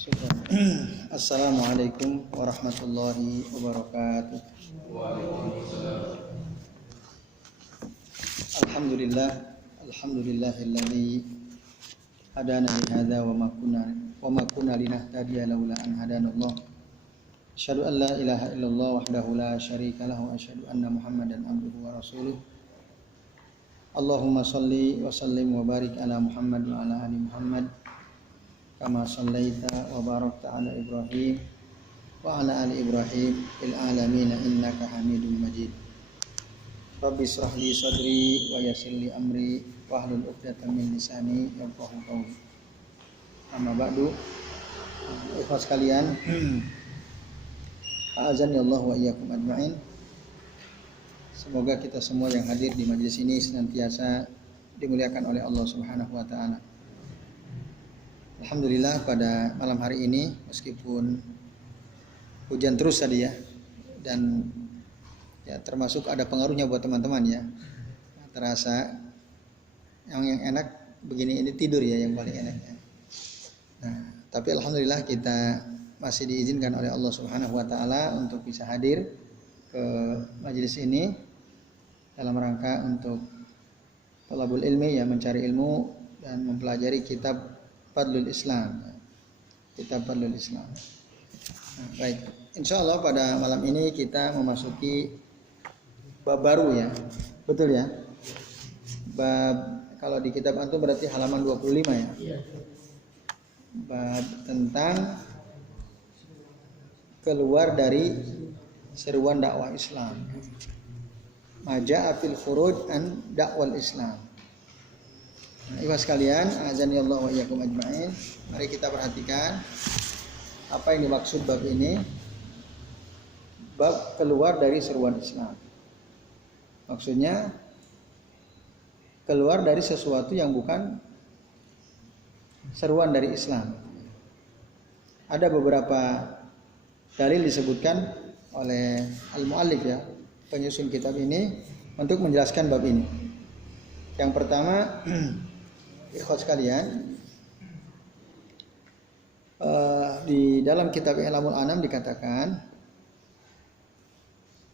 Syukran. Assalamualaikum warahmatullahi wabarakatuh. Alhamdulillahilladzi hadana li hadza wa ma kunna linahtadiya laula an hadanallah. Asyhadu an la ilaha illallah wahdahu la syarika lahu wa asyhadu anna Muhammadan abduhu wa rasuluh. Allahumma shalli wa sallim wa barik ala Muhammad wa ala ali Muhammad kama shallaita wa barakta ala Ibrahim wa ala ali Ibrahim fil alamin innaka Hamidum Majid. Rabbi shrah li sadri wa yassir li amri wa hlul 'uqdatam min lisani yafqahu qawli. Amma ba'du. Ikhwas sekalian, a'azani Allah wa iyyakum ajma'in. Semoga kita semua yang hadir di majelis ini senantiasa dimuliakan oleh Allah Subhanahu wa taala. Alhamdulillah pada malam hari ini meskipun hujan terus tadi ya, dan ya termasuk ada pengaruhnya buat teman-teman ya. Terasa yang enak begini ini tidur ya yang paling enak ya. Nah, tapi alhamdulillah kita masih diizinkan oleh Allah Subhanahu wa taala untuk bisa hadir ke majelis ini dalam rangka untuk thalabul ilmi ya, mencari ilmu dan mempelajari kitab Fadlul Islam. Kitab Fadlul Islam. Nah, baik. Insyaallah pada malam ini kita memasuki bab baru ya. Betul ya? Bab kalau di kitab antum berarti halaman 25 ya. Bab tentang keluar dari seruan dakwah Islam. Maja'a fil khuruj an dakwal Islam. Ikhwas sekalian, azani Allah wa iyyakum ajma'in. Mari kita perhatikan apa yang dimaksud bab ini. Bab keluar dari seruan Islam. Maksudnya keluar dari sesuatu yang bukan seruan dari Islam. Ada beberapa dalil disebutkan oleh al-muallif ya, penyusun kitab ini untuk menjelaskan bab ini. Yang pertama, ikhwas sekalian, di dalam kitab I'lamul Anam dikatakan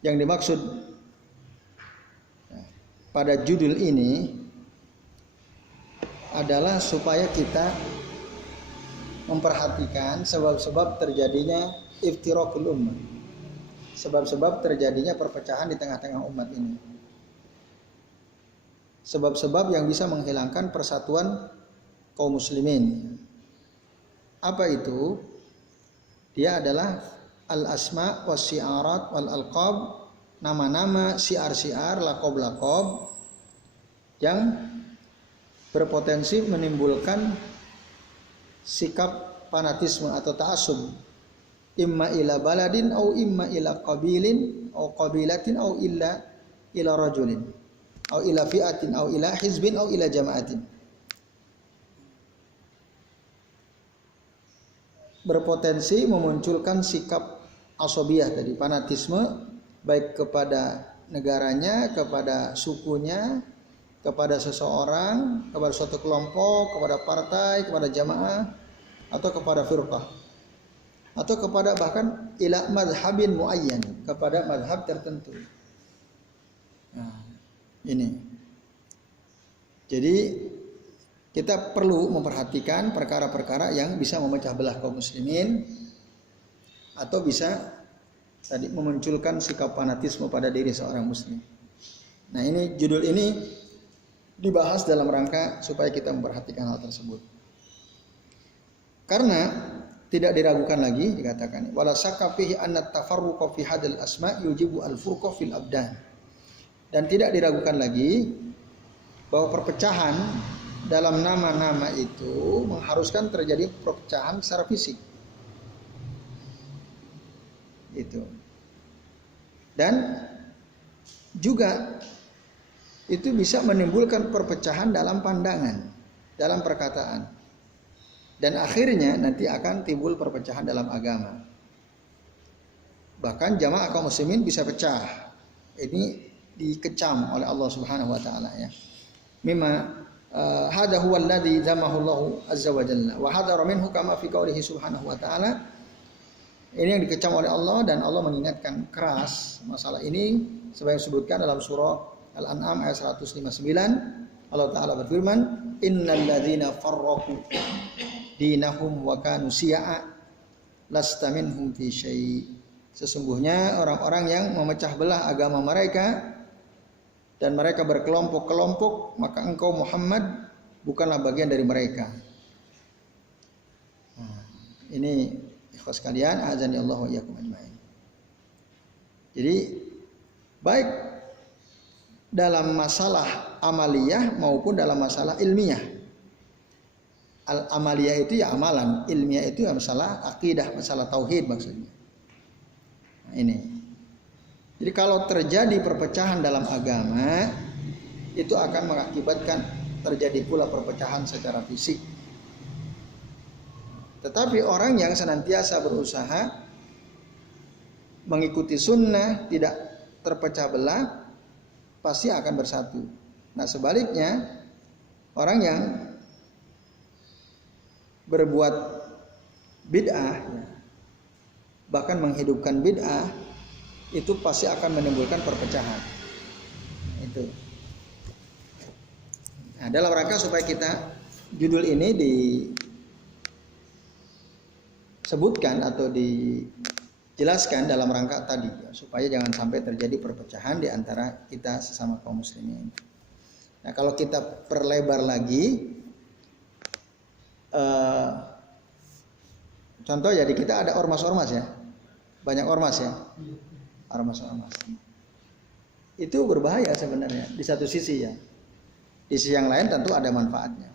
yang dimaksud pada judul ini adalah supaya kita memperhatikan sebab-sebab terjadinya iftirakul ummah, sebab-sebab terjadinya perpecahan di tengah-tengah umat ini, sebab-sebab yang bisa menghilangkan persatuan kaum muslimin. Apa itu? Dia adalah al-asma was syi'arat wal alqab, nama-nama, syiar-syiar, lakob-lakob yang berpotensi menimbulkan sikap fanatisme atau ta'assub, imma ila baladin au imma ila qabilin au qabilatin au ila rajulin au ila fi'atin au ila hizbin au ila jama'atin. Berpotensi memunculkan sikap asobiyah tadi, fanatisme, baik kepada negaranya, kepada sukunya, kepada seseorang, kepada suatu kelompok, kepada partai, kepada jamaah, atau kepada firqah, atau kepada bahkan ila madhabin muayyan, kepada madhab tertentu. Nah, ini. Jadi kita perlu memperhatikan perkara-perkara yang bisa memecah belah kaum muslimin atau bisa tadi memunculkan sikap fanatisme pada diri seorang muslim. Nah, ini judul ini dibahas dalam rangka supaya kita memperhatikan hal tersebut. Karena tidak diragukan lagi dikatakan wala syakka fihi anna tafarruqa fi hadal asma yujibu al-furqa fil abdan. Dan tidak diragukan lagi bahwa perpecahan dalam nama-nama itu mengharuskan terjadi perpecahan secara fisik. Itu. Dan juga itu bisa menimbulkan perpecahan dalam pandangan, dalam perkataan. Dan akhirnya nanti akan timbul perpecahan dalam agama. Bahkan jamaah kaum muslimin bisa pecah. Ini dikecam oleh Allah Subhanahu wa taala ya. Mimma Hadza huwa alladzi dzamahu Allah azza wa jalla wa hadzara minhu kama fi qoulihi subhanahu wa ta'ala. Ini yang dikecam oleh Allah dan Allah mengingatkan keras masalah ini sebagaimana disebutkan dalam surah Al-An'am ayat 159. Allah Ta'ala berfirman, innal ladzina farraqu dinahum wa kanu syi'a lasta minhum fi syai'. Sesungguhnya orang-orang yang memecah belah agama mereka dan mereka berkelompok-kelompok, maka engkau Muhammad bukanlah bagian dari mereka. Nah, ini ikhwas sekalian, azani Allah wa iyyakum ajmain. Jadi baik dalam masalah amaliyah maupun dalam masalah ilmiah. Amaliyah itu ya amalan, ilmiah itu ya masalah akidah, masalah tauhid maksudnya. Nah, ini. Jadi kalau terjadi perpecahan dalam agama, itu akan mengakibatkan terjadi pula perpecahan secara fisik. Tetapi orang yang senantiasa berusaha mengikuti sunnah, tidak terpecah belah, pasti akan bersatu. Nah sebaliknya, orang yang berbuat bid'ah, bahkan menghidupkan bid'ah, itu pasti akan menimbulkan perpecahan. Itu. Nah, dalam rangka supaya kita judul ini disebutkan atau dijelaskan dalam rangka tadi, supaya jangan sampai terjadi perpecahan di antara kita sesama kaum muslimin. Nah, kalau kita perlebar lagi, contoh ya di kita ada ormas-ormas ya, banyak ormas ya. Ormas-ormas itu berbahaya sebenarnya di satu sisi ya, di sisi yang lain tentu ada manfaatnya,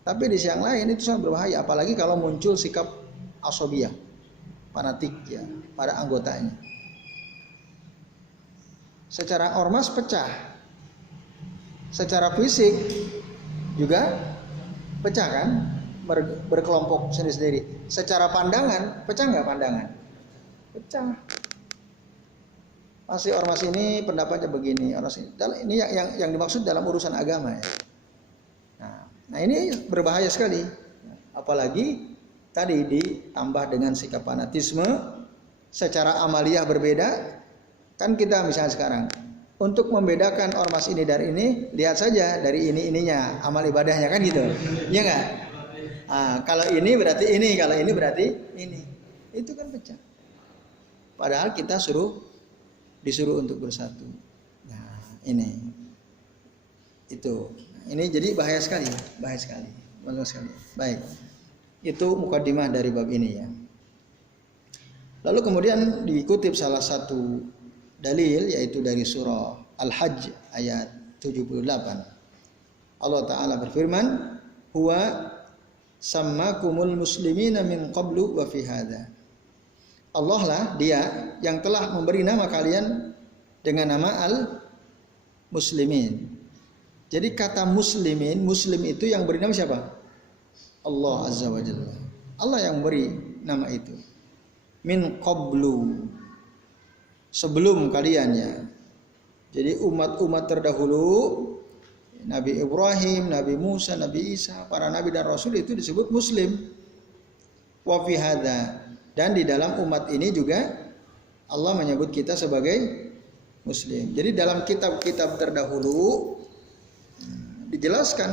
tapi di sisi yang lain itu sangat berbahaya, apalagi kalau muncul sikap asobiyah, fanatik ya pada anggotanya. Secara ormas pecah, secara fisik juga pecah kan, berkelompok sendiri-sendiri. Secara pandangan pecah nggak pandangan? Pecah. Pasti ormas ini pendapatnya begini, ormas ini yang dimaksud dalam urusan agama ya. Nah ini berbahaya sekali, apalagi tadi ditambah dengan sikap fanatisme, secara amaliyah berbeda. Kan kita misalnya sekarang untuk membedakan ormas ini dari ini, lihat saja dari ininya amal ibadahnya kan gitu, ya nggak? Kalau ini berarti ini, kalau ini berarti ini, itu kan pecah. Padahal kita disuruh untuk bersatu. Nah, ini jadi bahaya sekali, bahaya sekali. Baik, itu mukadimah dari bab ini ya. Lalu kemudian dikutip salah satu dalil yaitu dari surah Al-Hajj ayat 78. Allah Ta'ala berfirman, huwa sammakumul muslimina min qablu wa fi hadha. Allah lah dia yang telah memberi nama kalian dengan nama al-muslimin. Jadi kata muslimin, muslim itu yang beri nama siapa? Allah Azza wa Jalla. Allah yang beri nama itu. Min qablu, sebelum kalian ya. Jadi umat-umat terdahulu, Nabi Ibrahim, Nabi Musa, Nabi Isa, para nabi dan rasul itu disebut muslim. Wa fi hadza, dan di dalam umat ini juga Allah menyebut kita sebagai muslim. Jadi dalam kitab-kitab terdahulu dijelaskan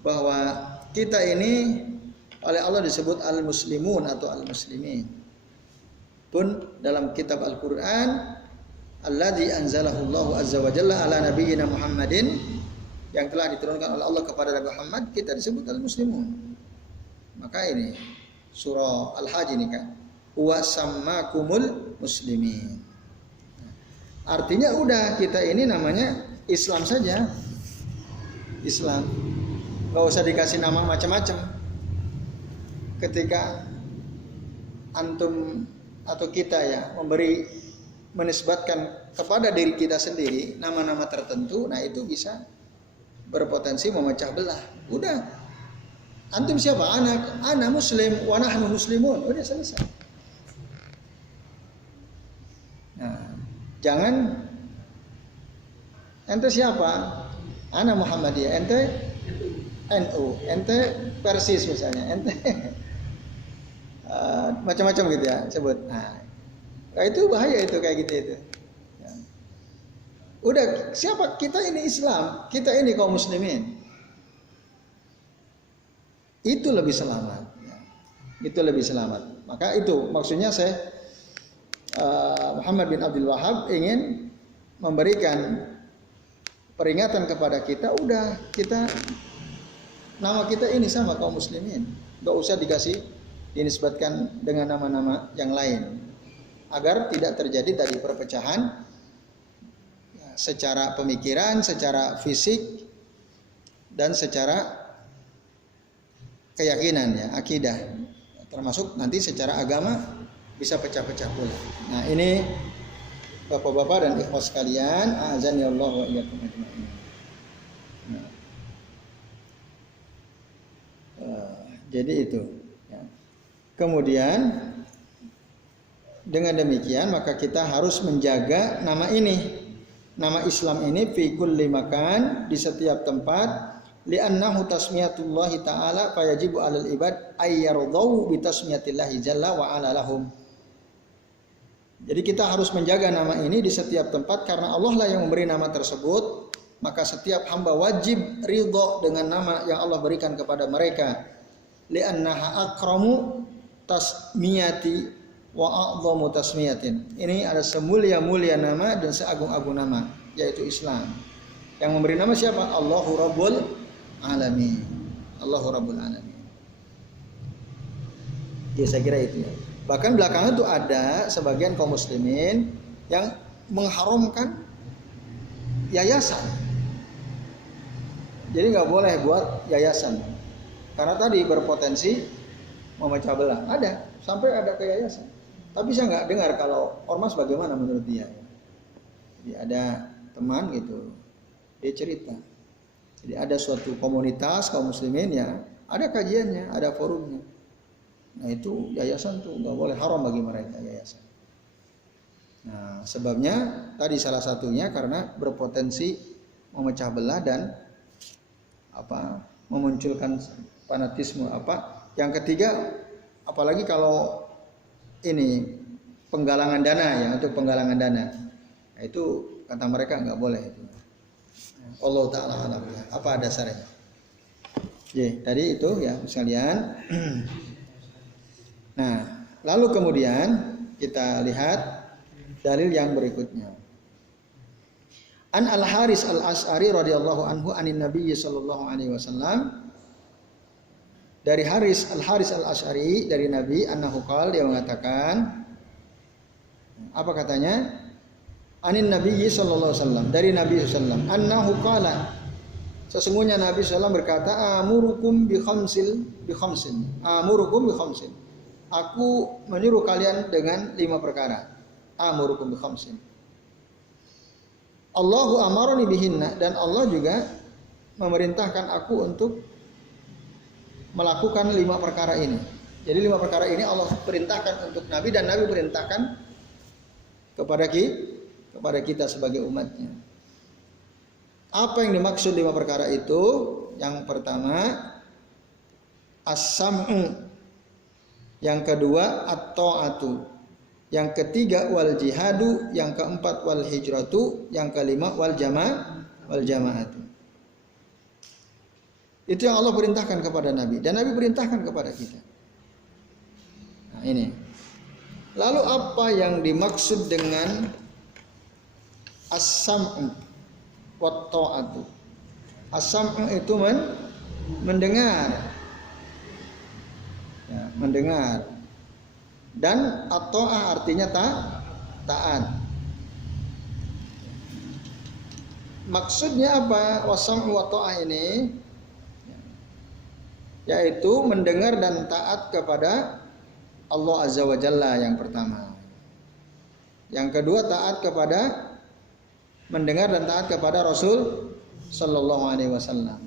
bahwa kita ini oleh Allah disebut al-muslimun atau al-muslimin. Pun dalam kitab Al-Qur'an alladzi anzalahu Allah azza wa jalla ala nabiyyina Muhammadin, yang telah diturunkan oleh Allah kepada Nabi Muhammad, kita disebut al-muslimun. Maka ini surah Al-Hajj ini kan, wa sammakumul muslimin. Artinya udah kita ini namanya Islam saja. Islam. Enggak usah dikasih nama macam-macam. Ketika antum atau kita ya menisbatkan kepada diri kita sendiri nama-nama tertentu, nah itu bisa berpotensi memecah belah. Udah. Antum siapa? Ana muslim, wa nahnu muslimun. Udah selesai. Nah, jangan ente siapa? Ana Muhammadiyah, ente NU, ente Persis misalnya, ente macam-macam gitu ya sebut. Nah, itu bahaya itu kayak gitu itu. Ya. Udah siapa kita ini Islam, kita ini kaum muslimin. Itu lebih selamat. Ya. Itu lebih selamat. Maka itu maksudnya saya Muhammad bin Abdul Wahab ingin memberikan peringatan kepada kita, udah kita nama kita ini sama kaum muslimin, gak usah dinisbatkan dengan nama-nama yang lain, agar tidak terjadi tadi perpecahan secara pemikiran, secara fisik, dan secara keyakinan ya, akidah, termasuk nanti secara agama bisa pecah-pecah pula. Nah ini bapak-bapak dan ikhwas sekalian, azani Allah wa iyyakum ajma'in. Jadi itu. Ya. Kemudian dengan demikian maka kita harus menjaga nama ini, nama Islam ini fi kulli makan, di setiap tempat. Li'annahu tasmiyatullahi ta'ala fayajibu 'alal ibad ayyardau bi tasmiyatillahi jalla wa 'ala lahum. Jadi kita harus menjaga nama ini di setiap tempat karena Allah lah yang memberi nama tersebut, maka setiap hamba wajib ridho dengan nama yang Allah berikan kepada mereka. Li'annaha akramu tasmiyati wa a'dhamu tasmiyatin. Ini ada semulia-mulia nama dan seagung-agung nama, yaitu Islam. Yang memberi nama siapa? Allahu Rabbul Alamin. Allahu Rabbul Alamin. Ya saya kira itu ya. Bahkan belakangan itu ada sebagian kaum muslimin yang mengharamkan yayasan. Jadi nggak boleh buat yayasan karena tadi berpotensi memecah belah. Ada, sampai ada ke yayasan. Tapi saya nggak dengar kalau ormas bagaimana menurut dia. Jadi ada teman gitu, dia cerita. Jadi ada suatu komunitas kaum muslimin ya, ada kajiannya, ada forumnya. Nah itu yayasan tuh nggak boleh, haram bagi mereka yayasan. Nah sebabnya tadi salah satunya karena berpotensi memecah belah dan memunculkan fanatisme apa. Yang ketiga, apalagi kalau ini penggalangan dana ya, untuk penggalangan dana. Nah, itu kata mereka nggak boleh itu. Allah Ta'ala alam. Apa dasarnya? Tadi itu ya sekalian. Nah, lalu kemudian kita lihat dalil yang berikutnya. An Al-Haris Al-Asy'ari radhiyallahu anhu anin Nabi sallallahu alaihi wasallam. Dari Haris Al-Asy'ari dari Nabi annahu qala, dia mengatakan, apa katanya? Anin Nabi sallallahu alaihi wasallam, dari Nabi sallallahu alaihi wasallam annahu qala, sesungguhnya Nabi sallallahu berkata, amurukum bi khamsin. Amurukum bi khamsin. Aku menyuruh kalian dengan 5 perkara. Amurukum bi khamsin. Allahu amaroni bihinna, dan Allah juga memerintahkan aku untuk melakukan 5 perkara ini. Jadi 5 perkara ini Allah perintahkan untuk Nabi, dan Nabi perintahkan kepada kita sebagai umatnya. Apa yang dimaksud 5 perkara itu? Yang pertama as-sam'u, yang kedua at-ta'atu, yang ketiga wal jihadu, yang keempat wal hijratu, yang kelima wal jama'atu. Itu yang Allah perintahkan kepada Nabi, dan Nabi perintahkan kepada kita. Nah ini. Lalu apa yang dimaksud dengan as-sam'u wa ta'atu? As-sam'u itu mendengar. Ya, mendengar. Dan at-ta'ah artinya taat. Maksudnya apa? Was-sam'u wa ta'ah ini yaitu mendengar dan taat kepada Allah Azza wa Jalla yang pertama. Yang kedua taat kepada, mendengar dan taat kepada Rasul Sallallahu Alaihi Wasallam.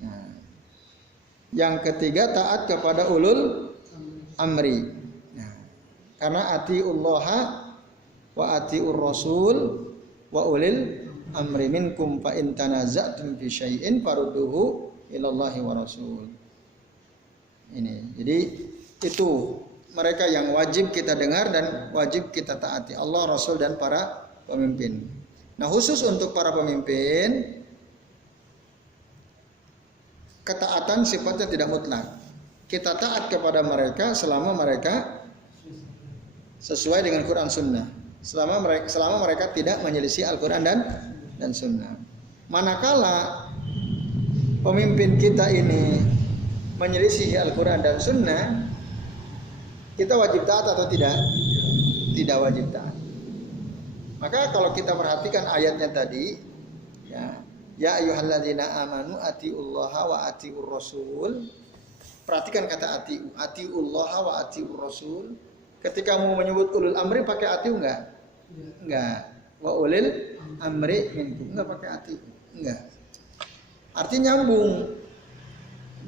Nah, yang ketiga taat kepada ulul amri. Nah, karena atiullaha wa atiur rasul wa ulil amri minkum fa in tanaza'tum fi syai'in farudduhu ilallahi wa rasul. Ini. Jadi itu mereka yang wajib kita dengar dan wajib kita taati, Allah, Rasul dan para pemimpin. Nah, khusus untuk para pemimpin, ketaatan sifatnya tidak mutlak. Kita taat kepada mereka selama mereka sesuai dengan Quran Sunnah. Selama mereka tidak menyelisih Al-Quran dan Sunnah. Manakala pemimpin kita ini menyelisih Al-Quran dan Sunnah, kita wajib taat atau tidak? Tidak wajib taat. Maka kalau kita perhatikan ayatnya tadi, ya ayyuhalladzina amanu atiullaha wa atiur rasul. Perhatikan kata atiullaha wa atiur rasul. Ketika mau menyebut ulul amri pakai atiu enggak? Enggak. Wa ulil amri minkum, enggak pakai atiu. Enggak. Artinya nyambung.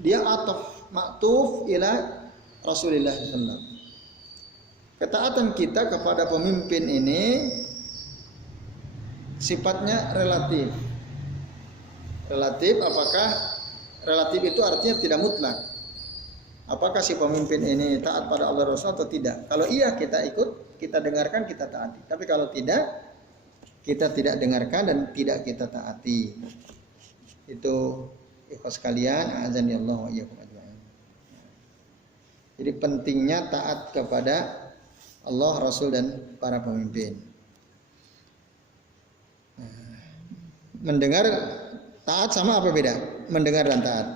Dia ataf maktuf ila Rasulillah sallallahu alaihi wasallam. Ketaatan kita kepada pemimpin ini sifatnya relatif. Relatif, apakah relatif itu artinya tidak mutlak? Apakah si pemimpin ini taat pada Allah Rasul atau tidak? Kalau iya kita ikut, kita dengarkan, kita taati. Tapi kalau tidak, kita tidak dengarkan dan tidak kita taati. Itu ikhwas sekalian, azanillah wa iyyakum ajma'in. Jadi pentingnya taat kepada Allah, Rasul dan para pemimpin. Mendengar taat sama apa beda? Mendengar dan taat.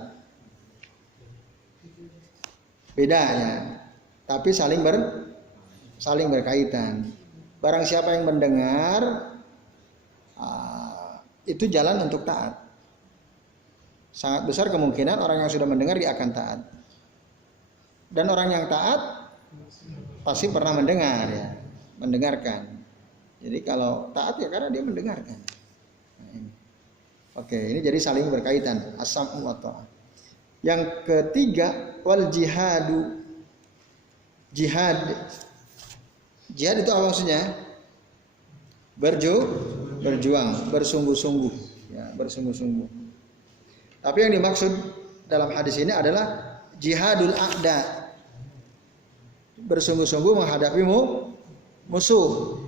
Beda ya. Tapi saling berkaitan. Barang siapa yang mendengar itu jalan untuk taat. Sangat besar kemungkinan orang yang sudah mendengar dia akan taat. Dan orang yang taat pasti pernah mendengar ya, mendengarkan. Jadi kalau taat ya karena dia mendengarkan. Nah, ini. Oke, ini jadi saling berkaitan, as-sam'u wa ta'ah. Yang ketiga, wal jihadu. Jihad. Jihad itu apa maksudnya? Berjuang, bersungguh-sungguh, ya, bersungguh-sungguh. Tapi yang dimaksud dalam hadis ini adalah jihadul a'da. Bersungguh-sungguh menghadapi musuh,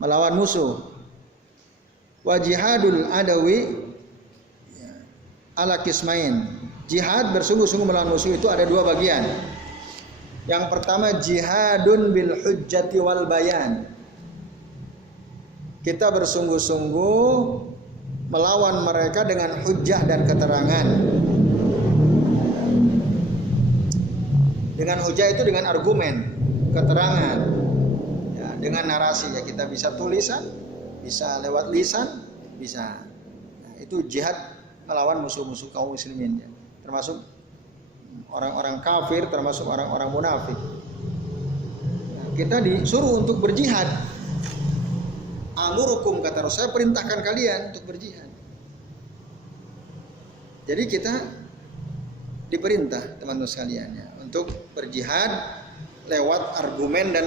melawan musuh. Wa jihadul adawi ala kismain. Jihad bersungguh-sungguh melawan musuh itu ada dua bagian. Yang pertama jihadun bil hujjati wal bayan. Kita bersungguh-sungguh melawan mereka dengan hujjah dan keterangan. Dengan hujjah itu dengan argumen, keterangan, ya, dengan narasi. Ya, kita bisa tulisan, bisa lewat lisan, bisa. Nah, itu jihad melawan musuh-musuh kaum muslimin, ya. Termasuk orang-orang kafir, termasuk orang-orang munafik. Nah, kita disuruh untuk berjihad. Amurukum, kata Rasul, saya perintahkan kalian untuk berjihad. Jadi kita diperintah teman-teman sekalian ya, untuk berjihad lewat argumen dan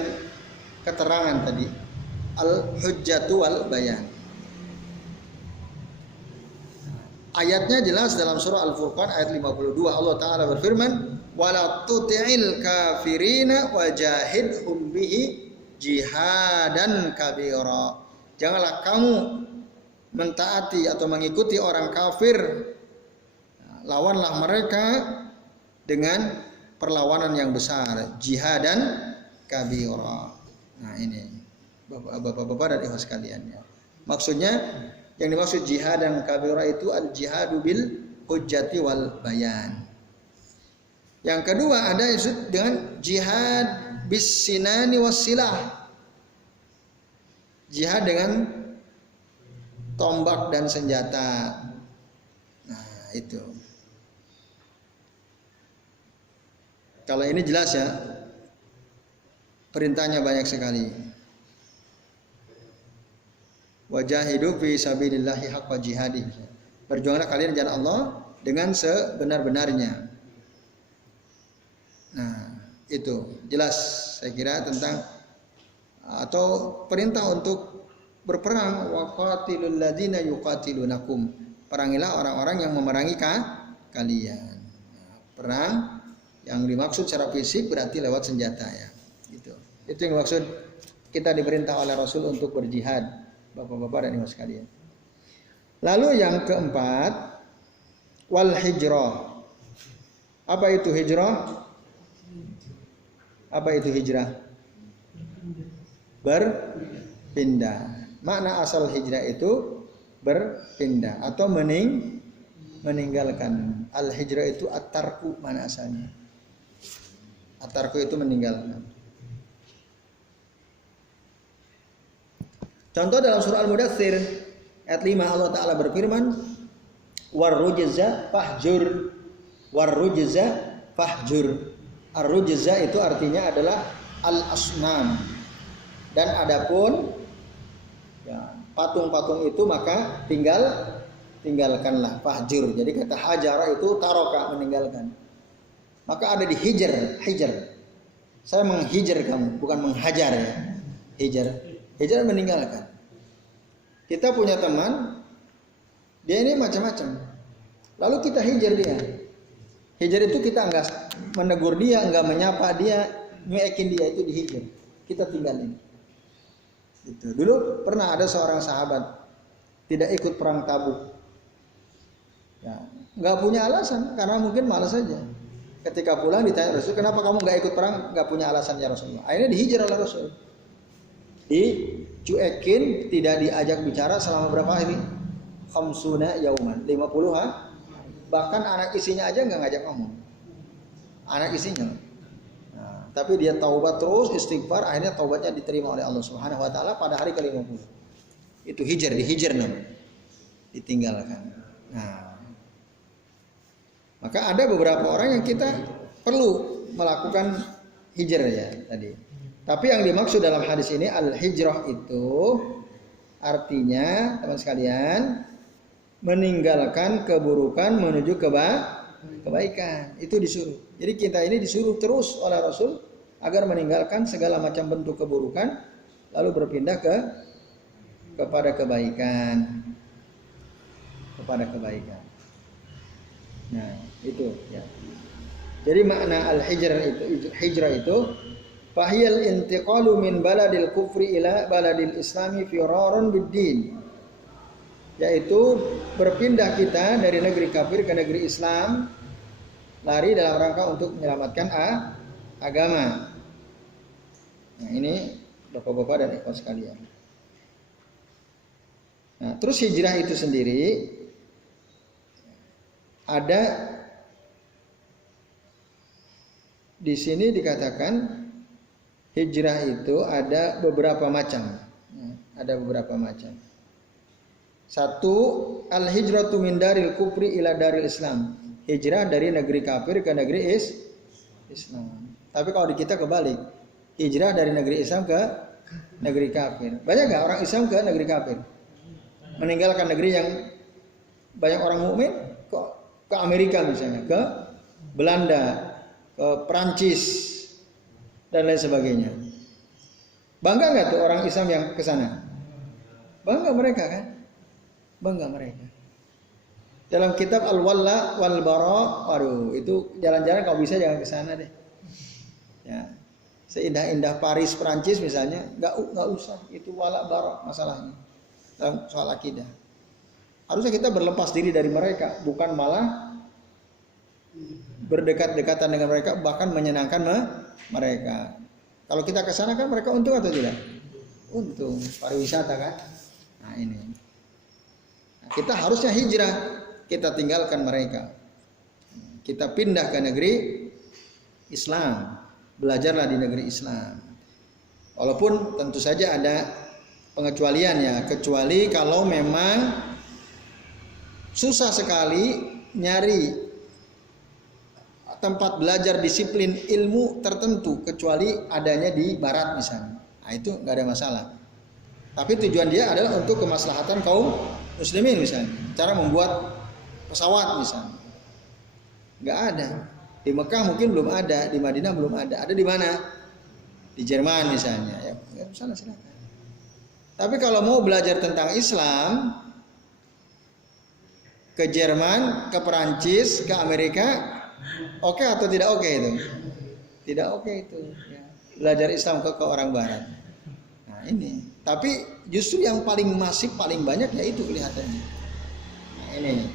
keterangan tadi. Al-hujjatu wal bayan. Ayatnya jelas dalam surah Al-Furqan ayat 52. Allah Ta'ala berfirman, wala tuti'il kafirina wajahidhum bihi jihadan kabira. Janganlah kamu mentaati atau mengikuti orang kafir. Lawanlah mereka dengan perlawanan yang besar, jihadan kabira. Nah, ini Bapak-bapak dan ibu sekalian ya. Maksudnya yang dimaksud jihadan kabira itu al-jihadu bil hujjati wal bayan. Yang kedua ada disebut dengan jihad bis sinani was silah. Jihad dengan tombak dan senjata. Nah, itu. Kalau ini jelas ya. Perintahnya banyak sekali. Wajahidu fi sabilillahi haqqa jihadi. Berjuanglah kalian di jalan Allah dengan sebenar-benarnya. Nah, itu jelas saya kira tentang atau perintah untuk berperang, wa qatilul ladzina yuqatilunakum. Perangilah orang-orang yang memerangi kalian. Nah, perang yang dimaksud secara fisik berarti lewat senjata ya. Itu yang maksud kita diperintah oleh Rasul untuk berjihad, Bapak-bapak dan Ibu sekalian. Lalu yang keempat, wal hijrah. Apa itu hijrah? Apa itu hijrah? Berpindah. Makna asal hijrah itu berpindah atau meninggalkan. Al hijrah itu at-tarku mana asalnya. At-tarku itu meninggalkan. Contoh dalam surah Al-Mudaththir ayat 5 Allah Ta'ala berfirman, warrujza fahjur. Warrujza fahjur. Ar-rujza itu artinya adalah al-asnam. Dan adapun ya, patung-patung itu maka tinggalkanlah, fahjur. Jadi kata hajara itu taroka, meninggalkan. Maka ada di hijar. Saya menghijar kamu, bukan menghajar ya. Hijar meninggalkan. Kita punya teman, dia ini macam-macam. Lalu kita hijar dia. Hijar itu kita enggak menegur dia, enggak menyapa dia, nyuekin dia, itu dihijar. Kita tinggalin. Gitu. Dulu pernah ada seorang sahabat tidak ikut perang Tabuk. Ya, enggak punya alasan karena mungkin malas saja. Ketika pulang ditanya Rasul, kenapa kamu enggak ikut perang? Enggak punya alasan ya Rasulullah. Akhirnya dihijar oleh Rasul. Dicuekin, tidak diajak bicara selama berapa hari? Khamsuna yauman, 50 hari. Bahkan anak isinya aja nggak ngajak ngomong. Anak isinya. Nah, tapi dia taubat terus, istighfar, akhirnya taubatnya diterima oleh Allah Subhanahu wa taala pada hari ke-50. Itu dihijar namanya. Ditinggalkan. Nah, maka ada beberapa orang yang kita perlu melakukan hijr ya tadi. Tapi yang dimaksud dalam hadis ini al-hijrah itu artinya teman sekalian meninggalkan keburukan menuju kebaikan. Itu disuruh. Jadi kita ini disuruh terus oleh Rasul agar meninggalkan segala macam bentuk keburukan lalu berpindah kepada kebaikan. Kepada kebaikan. Nah, itu ya. Jadi makna hijrah itu fahiyal intiqalu min baladil kufri ila baladil islami firarun bid-din. Yaitu berpindah kita dari negeri kafir ke negeri Islam, lari dalam rangka untuk menyelamatkan agama. Nah, ini Bapak-bapak dan ikhwan sekalian. Nah, terus hijrah itu sendiri ada di sini dikatakan hijrah itu ada beberapa macam. Ada beberapa macam. Satu, al-hijratu min daril kufri ila daril Islam. Hijrah dari negeri kafir ke negeri Islam. Tapi kalau di kita kebalik. Hijrah dari negeri Islam ke negeri kafir. Banyak gak orang Islam ke negeri kafir? Meninggalkan negeri yang banyak orang mukmin ke Amerika misalnya, ke Belanda, ke Perancis dan lain sebagainya. Bangga nggak tuh orang Islam yang ke sana? Bangga mereka kan? Bangga mereka. Dalam kitab Al-Walla wal Bara, waduh, itu jalan-jalan kalau bisa jangan ke sana deh. Ya. Seindah-indah Paris, Perancis misalnya, nggak usah. Itu wala bara masalahnya. Dalam soal akidah. Harusnya kita berlepas diri dari mereka, bukan malah berdekat-dekatan dengan mereka, bahkan menyenangkan mereka. Kalau kita ke sana kan mereka untung atau tidak? Untung, pariwisata kan. Nah ini. Nah, kita harusnya hijrah, kita tinggalkan mereka. Kita pindah ke negeri Islam, belajarlah di negeri Islam. Walaupun tentu saja ada pengecualian ya, kecuali kalau memang susah sekali nyari tempat belajar disiplin ilmu tertentu kecuali adanya di barat misalnya. Nah itu nggak ada masalah. Tapi tujuan dia adalah untuk kemaslahatan kaum muslimin misalnya. Cara membuat pesawat misalnya. Nggak ada. Di Mekah mungkin belum ada, di Madinah belum ada. Ada di mana? Di Jerman misalnya. Ya, misalnya silakan. Tapi kalau mau belajar tentang Islam, ke Jerman, ke Perancis, ke Amerika, oke atau tidak oke itu? Tidak oke itu. Ya. Belajar Islam ke orang Barat. Nah ini. Tapi justru yang paling masif, paling banyak ya itu kelihatannya. Nah ini.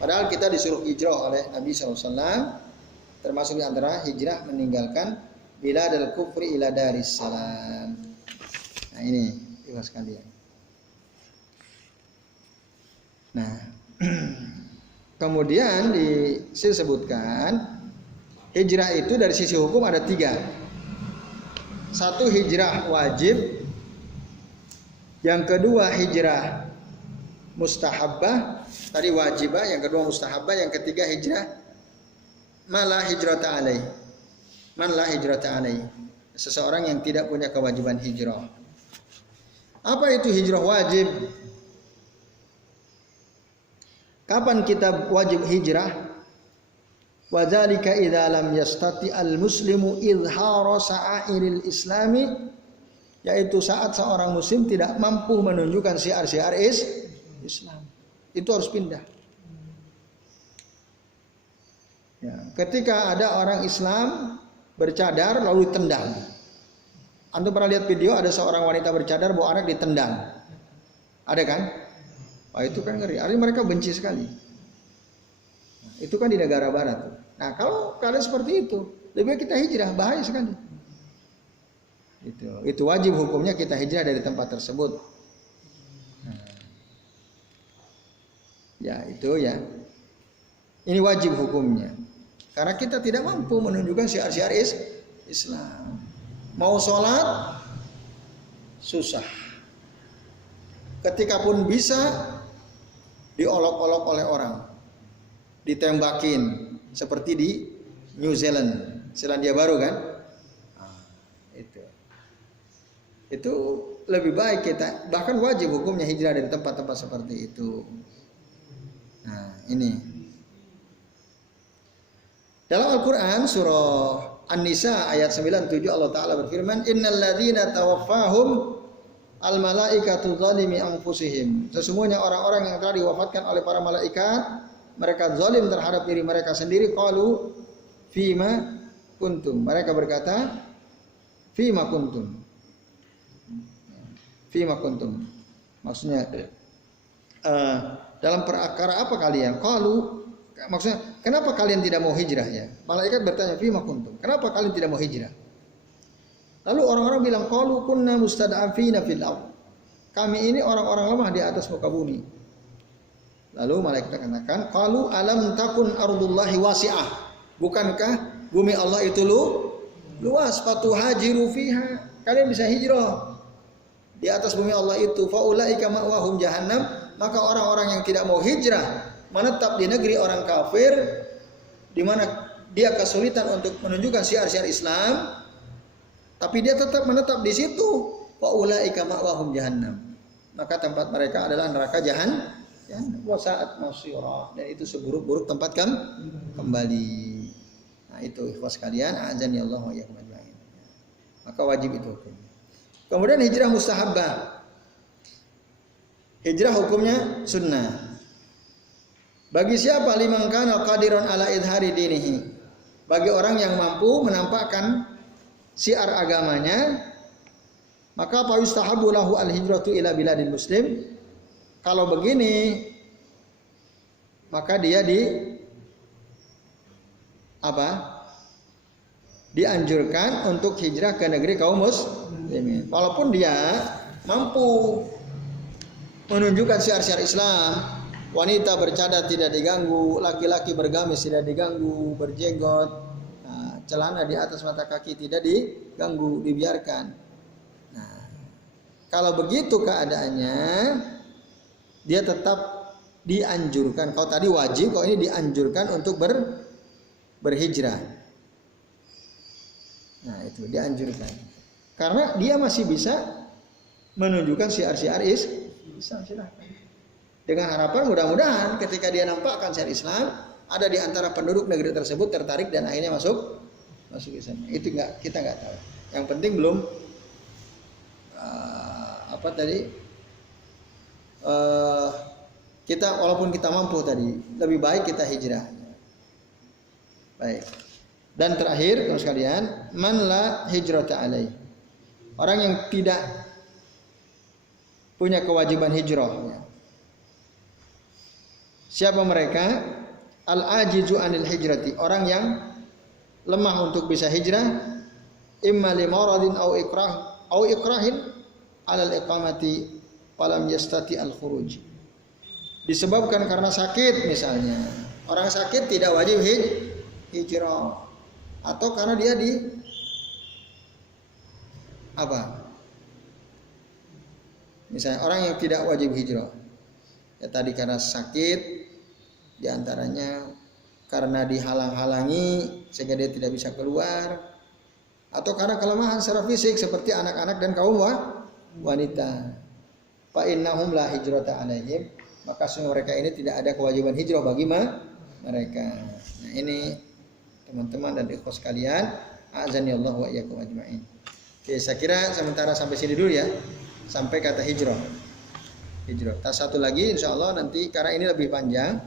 Padahal kita disuruh hijrah oleh Nabi SAW, termasuk di antara hijrah meninggalkan biladal kufri ila daris salam. Nah ini, ikhlas sekalian. Nah, kemudian disebutkan hijrah itu dari sisi hukum ada 3. Satu hijrah wajib, yang kedua hijrah mustahabbah, tadi wajibah, yang kedua mustahabbah, yang ketiga hijrah malah hijrata alaih. Man la hijrata alaih. Seseorang yang tidak punya kewajiban hijrah. Apa itu hijrah wajib? Kapan kita wajib hijrah? Wa dzalika idza lam yastati al-muslimu izhara sa'airil islami, yaitu saat seorang muslim tidak mampu menunjukkan syiar-syiar Islam. Itu harus pindah. Ya, ketika ada orang Islam bercadar lalu ditendang. Antum pernah lihat video ada seorang wanita bercadar bawa anak ditendang? Ada kan? Wah itu kan ngeri. Artinya mereka benci sekali. Nah, itu kan di negara barat. Nah kalau kalian seperti itu, lebih baik kita hijrah, bahaya sekali. Itu wajib hukumnya kita hijrah dari tempat tersebut. Nah, ya itu ya. Ini wajib hukumnya. Karena kita tidak mampu menunjukkan syiar-syiar Islam. Mau sholat susah. Ketika pun bisa diolok-olok oleh orang, ditembakin seperti di New Zealand, Selandia Baru kan? Nah, itu lebih baik kita, bahkan wajib hukumnya hijrah dari tempat-tempat seperti itu. Nah ini dalam Al-Quran surah An-Nisa ayat 97 Allah Ta'ala berfirman, Innal ladzina tawaffahum al-malaikatu zalimi anfusihim. Sesungguhnya orang-orang yang telah diwafatkan oleh para malaikat, mereka zalim terhadap diri mereka sendiri. Qalu fima kuntum. Mereka berkata, fima kuntum. Fima kuntum. Maksudnya dalam perkara apa kalian? Qalu, maksudnya kenapa kalian tidak mau hijrah ya? Malaikat bertanya, fima kuntum. Kenapa kalian tidak mau hijrah? Lalu orang-orang bilang, qalu kunna mustad'afina fil ardh. Kami ini orang-orang lemah di atas muka bumi. Lalu malaikat katakan, qalu alam takun ardullahi wasi'ah. Bukankah bumi Allah itu luas, fatuhajiru fiha. Kalian bisa hijrah di atas bumi Allah itu. Fa ulaika ma'wahum jahannam. Maka orang-orang yang tidak mau hijrah menetap di negeri orang kafir, di mana dia kesulitan untuk menunjukkan syiar-syiar Islam, tapi dia tetap menetap di situ. Wa ulaika ma'wahum jahannam. Maka tempat mereka adalah neraka jahannam. Wa sa'at masira, dan itu seburuk-buruk tempat kembali. Nah itu ikhwas sekalian, a'azani Allah wa iyyakum ajma'in. Maka wajib itu hukumnya. Kemudian hijrah mustahabbah. Hijrah hukumnya sunnah. Bagi siapa liman kana qadiran ala idhari dinihi? Bagi orang yang mampu menampakkan syiar agamanya, maka fa yustahabu lahu al-hijratu ila biladil muslim. Kalau begini, maka dia dianjurkan untuk hijrah ke negeri kaum muslimin. Walaupun dia mampu menunjukkan syiar-syiar Islam, wanita bercadar tidak diganggu, laki-laki bergamis tidak diganggu, berjenggot, celana di atas mata kaki tidak diganggu, dibiarkan. Nah, kalau begitu keadaannya, dia tetap dianjurkan. Kalau tadi wajib, kalau ini dianjurkan untuk berhijrah. Nah, itu dianjurkan. Karena dia masih bisa menunjukkan syiar-syiar Islam, silahkan. Dengan harapan mudah-mudahan ketika dia nampakkan syiar Islam, ada di antara penduduk negeri tersebut tertarik dan akhirnya masuk Islam. Itu kita nggak tahu. Yang penting belum apa tadi? Kita walaupun kita mampu tadi, lebih baik kita hijrah. Baik. Dan terakhir teman sekalian, man la hijrata alaih. Orang yang tidak punya kewajiban hijrah. Siapa mereka? Al-ajizu anil hijrati, orang yang lemah untuk bisa hijrah, imma li maradin au ikrahin alal iqamati falam yastati al khuruj. Disebabkan karena sakit misalnya. Orang sakit tidak wajib hijrah. Atau karena dia misalnya orang yang tidak wajib hijrah. Ya tadi karena sakit, diantaranya karena dihalang-halangi sehingga dia tidak bisa keluar, atau karena kelemahan secara fisik seperti anak-anak dan kaum wanita. Fa innahum la hijrata alaihim, maka semua mereka ini tidak ada kewajiban hijrah bagi mereka. Nah ini teman-teman dan ikhwas sekalian, azanillahu wa iyyakum ajmain. Oke, saya kira sementara sampai sini dulu ya, sampai kata hijrah. Tas satu lagi insya Allah nanti karena ini lebih panjang,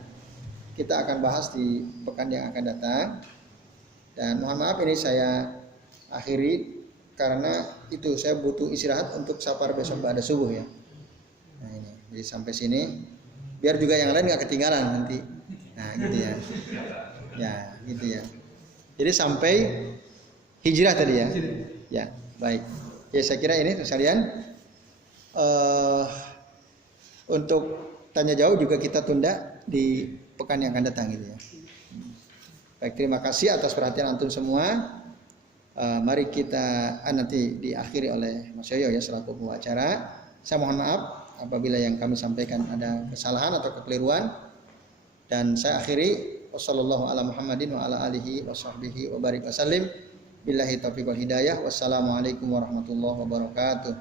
kita akan bahas di pekan yang akan datang. Dan mohon maaf ini saya akhiri karena itu saya butuh istirahat untuk safar besok pada subuh ya. Nah ini, jadi sampai sini biar juga yang lain nggak ketinggalan nanti. Nah gitu ya. Ya gitu ya. Jadi sampai hijrah tadi ya. Ya baik. Ya saya kira ini sekalian. Untuk tanya jawab juga kita tunda di pekan yang akan datang gitu ya. Baik, terima kasih atas perhatian antum semua. Mari kita nanti diakhiri oleh Mas Yoyo ya selaku pembawa acara. Saya mohon maaf apabila yang kami sampaikan ada kesalahan atau kekeliruan. Dan saya akhiri wassallallahu ala Muhammadin wa ala alihi washabbihi wa barik wasallim. Billahi taufiq wal hidayah. Wassalamualaikum warahmatullahi wabarakatuh.